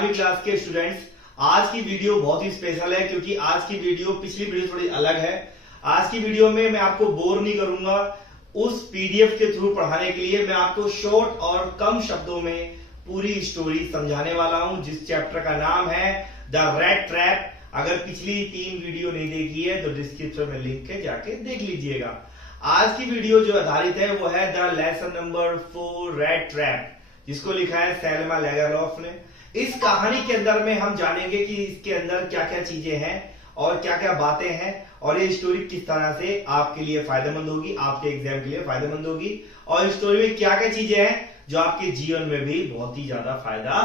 11वीं क्लास के स्टूडेंट्स, आज की वीडियो बहुत ही स्पेशल है क्योंकि आज की वीडियो पिछली वीडियो थोड़ी अलग है। आज की वीडियो में मैं आपको बोर नहीं करूंगा। उस पीडीएफ के थ्रू पढ़ाने के लिए मैं आपको शॉर्ट और कम शब्दों में पूरी स्टोरी समझाने वाला हूं, जिस चैप्टर का नाम है द रेड ट्रैप। अगर पिछली 3 वीडियो नहीं देखी है तो डिस्क्रिप्शन में लिंक है, जाके देख लीजिएगा। आज की वीडियो जो आधारित है वो है the lesson number 4 red trap, जिसको लिखा है सेल्मा लेगरलॉफ ने। इस कहानी के अंदर में हम जानेंगे कि इसके अंदर क्या क्या चीजें हैं और क्या क्या बातें हैं, और ये स्टोरी किस तरह से आपके लिए फायदेमंद होगी, आपके एग्जाम के लिए फायदेमंद होगी, और इस स्टोरी में क्या क्या चीजें हैं जो आपके जीवन में भी बहुत ही ज्यादा फायदा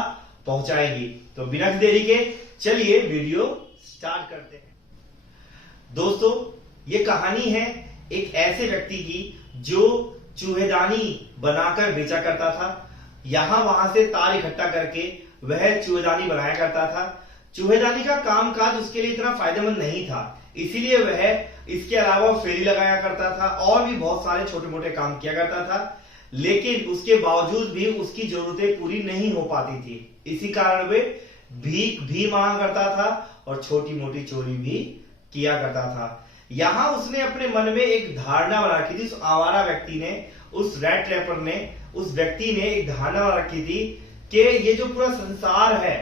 पहुंचाएंगी। तो बिना देरी के चलिए वीडियो स्टार्ट करते हैं। दोस्तों, ये कहानी है एक ऐसे व्यक्ति की जो चूहेदानी बनाकर बेचा करता था। यहां वहां से तार इकट्ठा करके वह चूहेदानी बनाया करता था। चूहेदानी का कामकाज उसके लिए इतना फायदेमंद नहीं था, इसीलिए वह इसके अलावा फेरी लगाया करता था और भी बहुत सारे छोटे मोटे काम किया करता था। लेकिन उसके बावजूद भी उसकी जरूरतें पूरी नहीं हो पाती थी। इसी कारण वे भीख भी मांग करता था और छोटी मोटी चोरी भी किया करता था। यहां उसने अपने मन में एक धारणा बना रखी थी। उस आवारा व्यक्ति ने, उस रेड ट्रैपर ने, उस व्यक्ति ने एक धारणा बना रखी थी कि ये जो पूरा संसार है,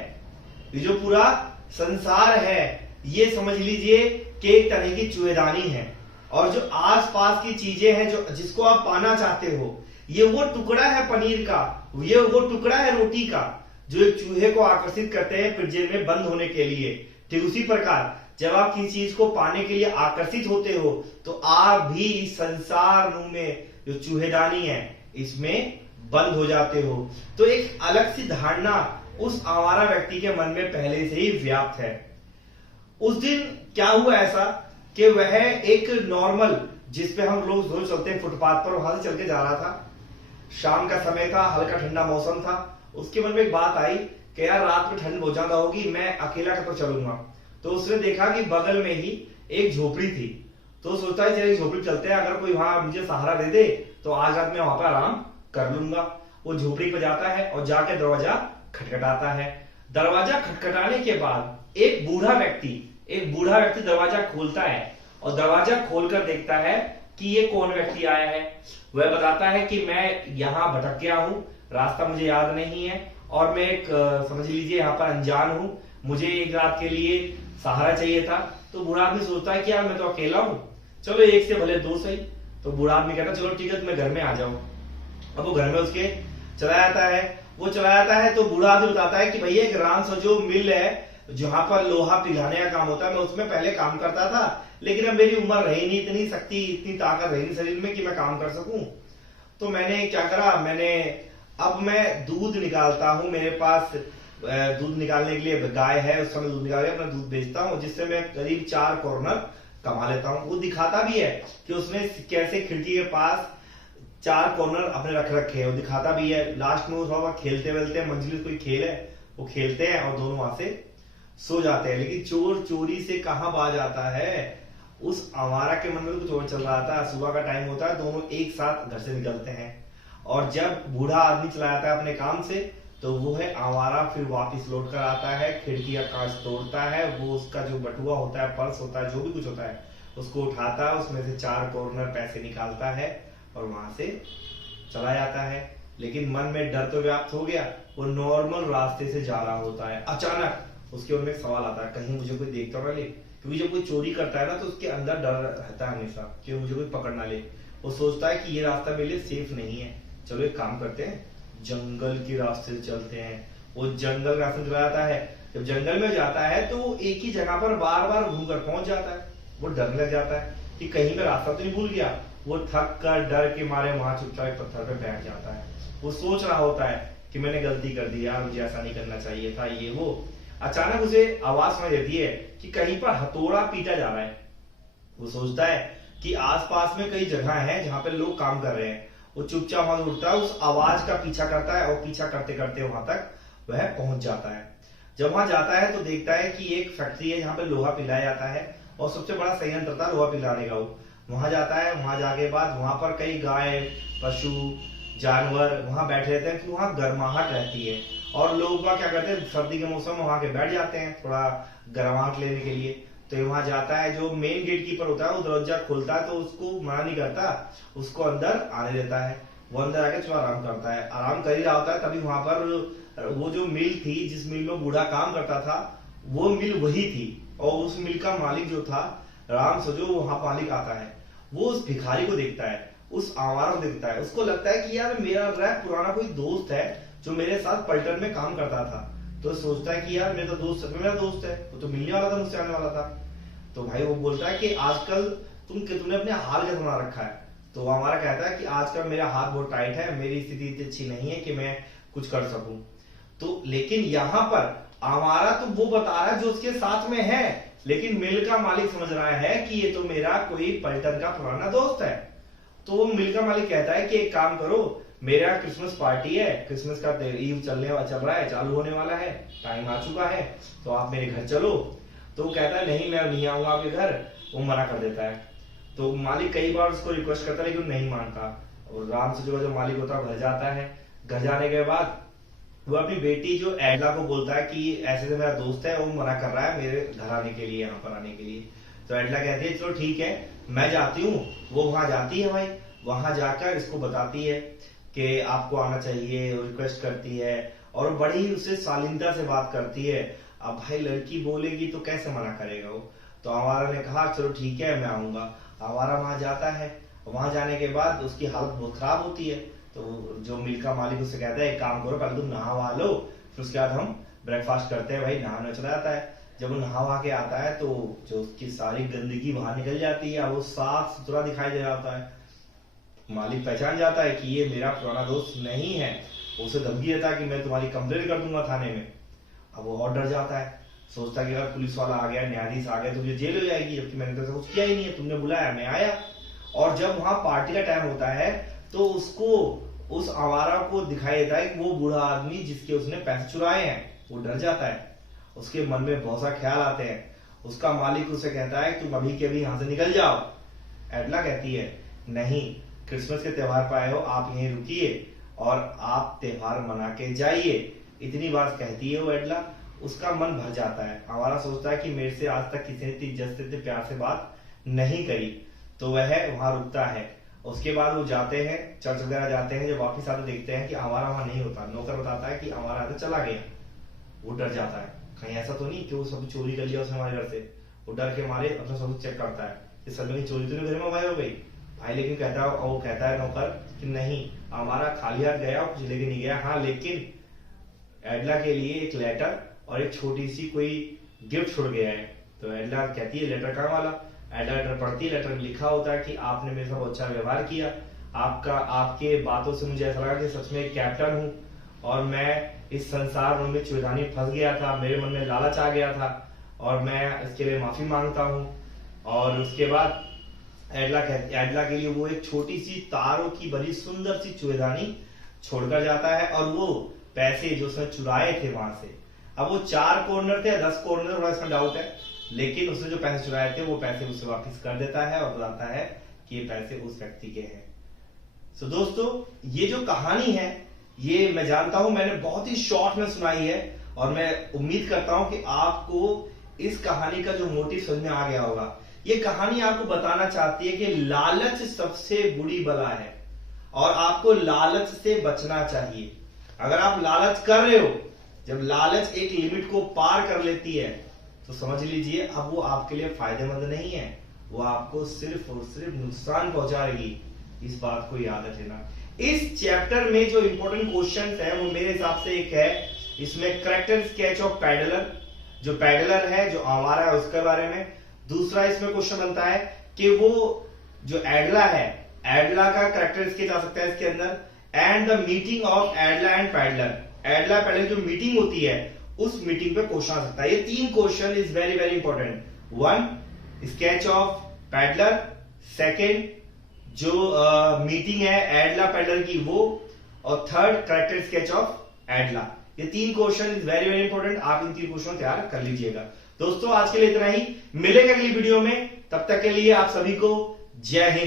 ये जो पूरा संसार है, ये समझ लीजिए कि एक तरह की चूहेदानी है, और जो आसपास की चीजें हैं जो जिसको आप पाना चाहते हो, ये वो टुकड़ा है पनीर का, ये वो टुकड़ा है रोटी का जो एक चूहे को आकर्षित करते हैं पिंजरे में बंद होने के लिए। ठीक उसी प्रकार जब आप किसी चीज को पाने के लिए आकर्षित होते हो तो आप भी इस संसार में जो चूहेदानी है इसमें बंद हो जाते हो। तो एक अलग सी धारणा उस आवारा व्यक्ति के मन में पहले से ही व्याप्त है। उस दिन क्या हुआ ऐसा कि वह एक नॉर्मल, जिसपे हम लोग रोज चलते हैं फुटपाथ पर, वहां से चल के जा रहा था। शाम का समय था, हल्का ठंडा मौसम था। उसके मन में एक बात आई कि यार रात में ठंड बहुत ज्यादा होगी, मैं अकेला कब चलूंगा। तो उसने देखा कि बगल में ही एक झोपड़ी थी। तो सोचता है चलिए झोपड़ी चलते हैं, अगर कोई वहां मुझे सहारा दे दे तो आज रात में वहां पर आराम कर लूंगा। वो झोपड़ी पर जाता है और जाके दरवाजा खटखटाता है। दरवाजा खटखटाने के बाद एक बूढ़ा व्यक्ति दरवाजा खोलता है और दरवाजा खोलकर देखता है कि ये कौन व्यक्ति आया है। वह बताता है कि मैं यहाँ भटक गया हूँ, रास्ता मुझे याद नहीं है, और मैं एक समझ लीजिए यहाँ पर अनजान हूँ, मुझे एक रात के लिए सहारा चाहिए था। तो बूढ़ा आदमी सोचता है कि यार मैं तो अकेला हूँ, चलो एक से भले दो सही। तो बूढ़ा आदमी कहता चलो ठीक है, तुम्हें घर में आ जाओ। अब वो घर में उसके चला जाता है। तो बूढ़ा आदमी बताता है कि भैया एक राम सजो मिल है जहां पर लोहा पिघलाने का काम होता है, मैं उसमें पहले काम करता था, लेकिन अब मेरी उम्र रही नहीं, इतनी शक्ति, इतनी ताकत रही नहीं शरीर में कि मैं काम कर सकूं। तो मैंने क्या करा, अब मैं दूध निकालता हूं, मेरे पास दूध निकालने के लिए गाय है, उस समय दूध निकाल के अपना दूध बेचता हूं, जिससे मैं करीब 4 कॉर्नर कमा लेता हूं। वो दिखाता भी है कि उसने कैसे खिड़की के पास 4 कॉर्नर अपने रख रखे हैं, वो दिखाता भी है। लास्ट में वो खेलते वेलते हैं, मंजिल कोई खेल है वो खेलते हैं और दोनों वहां से सो जाते हैं। लेकिन चोर चोरी से कहां बाज आता है, उस आवारा के मन में कुछ और चल रहा था। सुबह का टाइम होता है, दोनों एक साथ घर से निकलते हैं, और जब बूढ़ा आदमी चला जाता है अपने काम से तो वो है आवारा फिर वापस लौट कर आता है, खिड़की का कांच तोड़ता है, वो उसका जो बटुआ होता है, पर्स होता है, जो भी कुछ होता है, उसको उठाता है, उसमें से 4 कॉर्नर पैसे निकालता है और वहां से चला जाता है। लेकिन मन में डर तो व्याप्त हो गया। वो नॉर्मल रास्ते से जा रहा होता है, अचानक उसके मन में एक सवाल आता है, कहीं मुझे कोई देख तो ना ले, क्योंकि जब कोई चोरी करता है ना तो उसके अंदर डर रहता है हमेशा कि मुझे कोई पकड़ ना ले। वो सोचता है कि ये रास्ता मेरे लिए सेफ नहीं है, चलो एक काम करते हैं, जंगल के रास्ते से चलते हैं। वो जंगल रास्ते में चला जाता है। जब जंगल में जाता है तो वो एक ही जगह पर बार बार घूम कर पहुंच जाता है। वो डरने लग जाता है कि कहीं मैं रास्ता तो नहीं भूल गया। वो थक कर डर के मारे वहां चुपचाप एक पत्थर पे बैठ जाता है। वो सोच रहा होता है कि मैंने गलती कर दी यार, मुझे ऐसा नहीं करना चाहिए था, ये वो। अचानक उसे आवाज सुनाई देती है कि कहीं पर हथौड़ा पीटा जा रहा है। वो सोचता है कि आसपास में कई जगह है जहां पे लोग काम कर रहे हैं। वो चुपचाप वहां उठता है, उस आवाज का पीछा करता है, और पीछा करते करते वहां तक वह पहुंच जाता है। जब वहां जाता है तो देखता है कि एक फैक्ट्री है जहां पे लोहा पिलाया जाता है, और सबसे बड़ा संयंत्र था लोहा पिलाने का। वो वहां जाता है। वहां जाके बाद वहां पर कई गाय, पशु, जानवर वहां बैठे रहते हैं कि वहां गर्माहट रहती है, और लोग क्या करते हैं, सर्दी के मौसम में वहां के बैठ जाते हैं थोड़ा गर्माहट लेने के लिए। तो वहां जाता है, जो मेन गेट कीपर होता है वो दरवाजा खोलता है तो उसको मना नहीं करता, उसको अंदर आने देता है। वो अंदर आके थोड़ा आराम करता है, आराम कर ही रहा होता है तभी वहां पर वो जो मिल थी, जिस मिल में बूढ़ा काम करता था, वो मिल वही थी। और उस मिल का मालिक जो था, राम सजो वहां मालिक आता है, वो उस भिखारी को देखता है, उस आवारा को देखता है। उसको लगता है कि यार मेरा पुराना कोई दोस्त है जो मेरे साथ पलटन में काम करता था। तो सोचता है कि यार मेरा दोस्त है, वो तो मिलने वाला था, मुझसे आने वाला था। तो भाई वो बोलता है कि आजकल तुमने अपने हाल क्या बना रखा है। तो वो हमारा कहता है कि आजकल मेरा हाथ बहुत टाइट है, मेरी स्थिति इतनी अच्छी नहीं है कि मैं कुछ कर सकूं। तो लेकिन यहाँ पर हमारा तो वो बता रहा है जो उसके साथ में है, लेकिन मिल का मालिक समझ रहा है कि ये तो मेरा कोई पलटन का पुराना दोस्त है। तो वो मिल का मालिक कहता है कि एक काम करो, मेरा क्रिसमस पार्टी है, क्रिसमस का ईव चल रहा है, चालू होने वाला है, टाइम आ चुका है, तो आप मेरे घर चलो। तो वो कहता है नहीं, मैं नहीं आऊंगा आपके घर, वो मना कर देता है। तो मालिक कई बार उसको रिक्वेस्ट करता है लेकिन नहीं मानता। और राम से जो मालिक होता है घर जाता है। घर जाने के बाद वो अपनी बेटी जो एडला को बोलता है कि ऐसे से मेरा दोस्त है, वो मना कर रहा है मेरे घर आने के लिए, यहाँ पर आने के लिए। तो एडला कहती है चलो ठीक है मैं जाती हूँ। वो वहां जाती है भाई, वहां जाकर इसको बताती है कि आपको आना चाहिए, रिक्वेस्ट करती है और बड़ी ही उससे शालीनता से बात करती है। अब भाई लड़की बोलेगी तो कैसे मना करेगा वो। तो आवारा ने कहा चलो ठीक है मैं आऊंगा। आवारा वहां जाता है, वहां जाने के बाद उसकी हालत बहुत खराब होती है। तो जो मिल का मालिक उससे कहता है एक काम करो, पहले तुम नहा वहा लो, फिर उसके बाद हम ब्रेकफास्ट करते हैं। भाई नहाना चला जाता है। जब वो नहा वहा के आता है तो जो उसकी सारी गंदगी बाहर निकल जाती है, वो साफ सुथरा दिखाई दे रहा होता है। मालिक पहचान जाता है कि ये मेरा पुराना दोस्त नहीं है। उसे धमकी देता है कि मैं तुम्हारी कंप्लेन कर दूंगा थाने में। अब वो और डर जाता है, सोचता है कि अगर पुलिस वाला आ गया, न्यायाधीश आ गया तो मुझे जेल हो जाएगी, जबकि मैंने तो कुछ किया ही नहीं है, तुमने बुलाया मैं आया। और जब वहां पार्टी का टाइम होता है तो उसको उस आवारा को दिखाई देता है कि वो बूढ़ा आदमी जिसके उसने पैसे चुराए हैं। वो डर जाता है, उसके मन में बहुत सा ख्याल आते हैं। उसका मालिक उसे कहता है तुम अभी के अभी यहां से निकल जाओ। एडला कहती है नहीं, क्रिसमस के त्योहार पर आए हो, आप यहीं रुकिए और आप त्योहार मना के जाइए। इतनी बात कहती है वो एडला। उसका मन भर जाता है। आवारा सोचता है कि मेरे से आज तक किसी ने इतनी इज्जत से, इतने प्यार से बात नहीं करी। तो वह वहां रुकता है। उसके बाद वो जाते हैं, चर्च वगैरह जाते हैं। जब वापिस आते देखते हैं कि आवारा वहां नहीं होता। नौकर बताता है कि आवारा तो चला गया। वो डर जाता है, कहीं ऐसा तो नहीं कि वो सब चोरी कर लिया उसने हमारे घर से। वो डर के मारे अपना सब चेक करता है कि सब में चोरी तो नहीं घर में वाई हो गई भाई। लेकिन वो कहता है नौकर कि नहीं, हमारा खाली हाथ गया, कुछ लेके नहीं गया। हाँ लेकिन एडला के लिए एक लेटर और एक छोटी सी कोई गिफ्ट छोड़ गया है। तो एडला कहती है लेटर कहाँ वाला। एडला लेटर पढ़ती है। लेटर में लिखा होता है कि आपने मेरे साथ अच्छा व्यवहार किया, आपके बातों से मुझे ऐसा लगा कि सच में एक कैप्टन हूँ और मैं इस संसार में चुड़ानी फंस गया था, मेरे मन में लालच आ गया था और मैं इसके लिए माफी मांगता हूँ। और उसके बाद एडला के लिए वो एक छोटी सी तारों की बड़ी सुंदर सी चुड़ानी छोड़कर जाता है। और वो पैसे जो उसने चुराए थे वहां से, अब वो 4 कॉर्नर थे या 10 कॉर्नर, थोड़ा इसमें डाउट है, लेकिन उसने जो पैसे चुराए थे वो पैसे उसे वापस कर देता है और बताता है कि ये पैसे उस व्यक्ति के हैं। सो दोस्तों, ये जो कहानी है ये मैं जानता हूं मैंने बहुत ही शॉर्ट में सुनाई है और मैं उम्मीद करता हूं कि आपको इस कहानी का जो मोटिव समझ में आ गया होगा। ये कहानी आपको बताना चाहती है कि लालच सबसे बुरी बला है और आपको लालच से बचना चाहिए। अगर आप लालच कर रहे हो, जब लालच एक लिमिट को पार कर लेती है तो समझ लीजिए अब वो आपके लिए फायदेमंद नहीं है, वो आपको सिर्फ और सिर्फ नुकसान पहुंचाएगी। इस बात को याद रखना। इस चैप्टर में जो इंपॉर्टेंट क्वेश्चंस है वो मेरे हिसाब से एक है इसमें करेक्टर स्केच ऑफ पैडलर, जो पैडलर है जो आवारा है उसके बारे में। दूसरा इसमें क्वेश्चन बनता है कि वो जो एडला है, एडला का करेक्टर स्केच आ सकता है इसके अंदर। And the meeting of एडला and peddler, एडला peddler जो मीटिंग होती है उस मीटिंग पे क्वेश्चन आ सकता है। ये 3 question is very very important. 1 sketch of peddler, second जो मीटिंग है एडला पैडलर की वो, और थर्ड करेक्टर स्केच ऑफ एडला। ये 3 question is very very important. आप इन 3 क्वेश्चन तैयार कर लीजिएगा। दोस्तों आज के लिए इतना ही, मिलेंगे अगली वीडियो में, तब तक के लिए आप सभी को जय हिंद।